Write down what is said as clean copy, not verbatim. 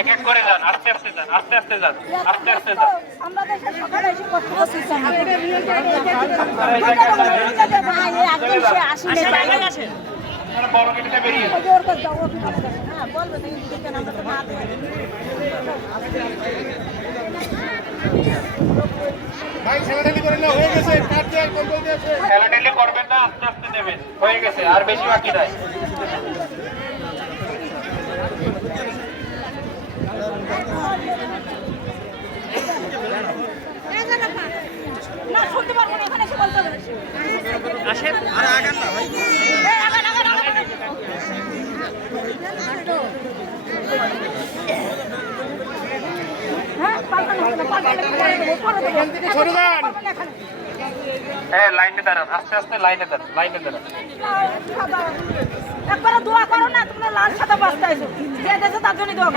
এক এক করে যান, আস্তে আস্তে যান, আস্তে আস্তে যান, আস্তে আস্তে যান। আমরা দেশে সকালে এসে কষ্ট করছি বড় গেটে বেরিয়ে ঠেলাঠেলি করবেন না, আস্তে আস্তে নেবেন, হয়ে গেছে, আর বেশি বাকি নাই। না শুনতে পারবো না, এখানে এসে বলতে হবে। আসেন, আর আগান না ভাই। হ্যাঁ, লাইনে দাঁড়ান, আস্তে আস্তে লাইনে দাঁড়ান, লাইনে দাঁড়ান। একবারে দোয়া করো না, তোমরা লাল সাদা বাস্তা এসো, যে দেশে তার জন্য দোয়া করো।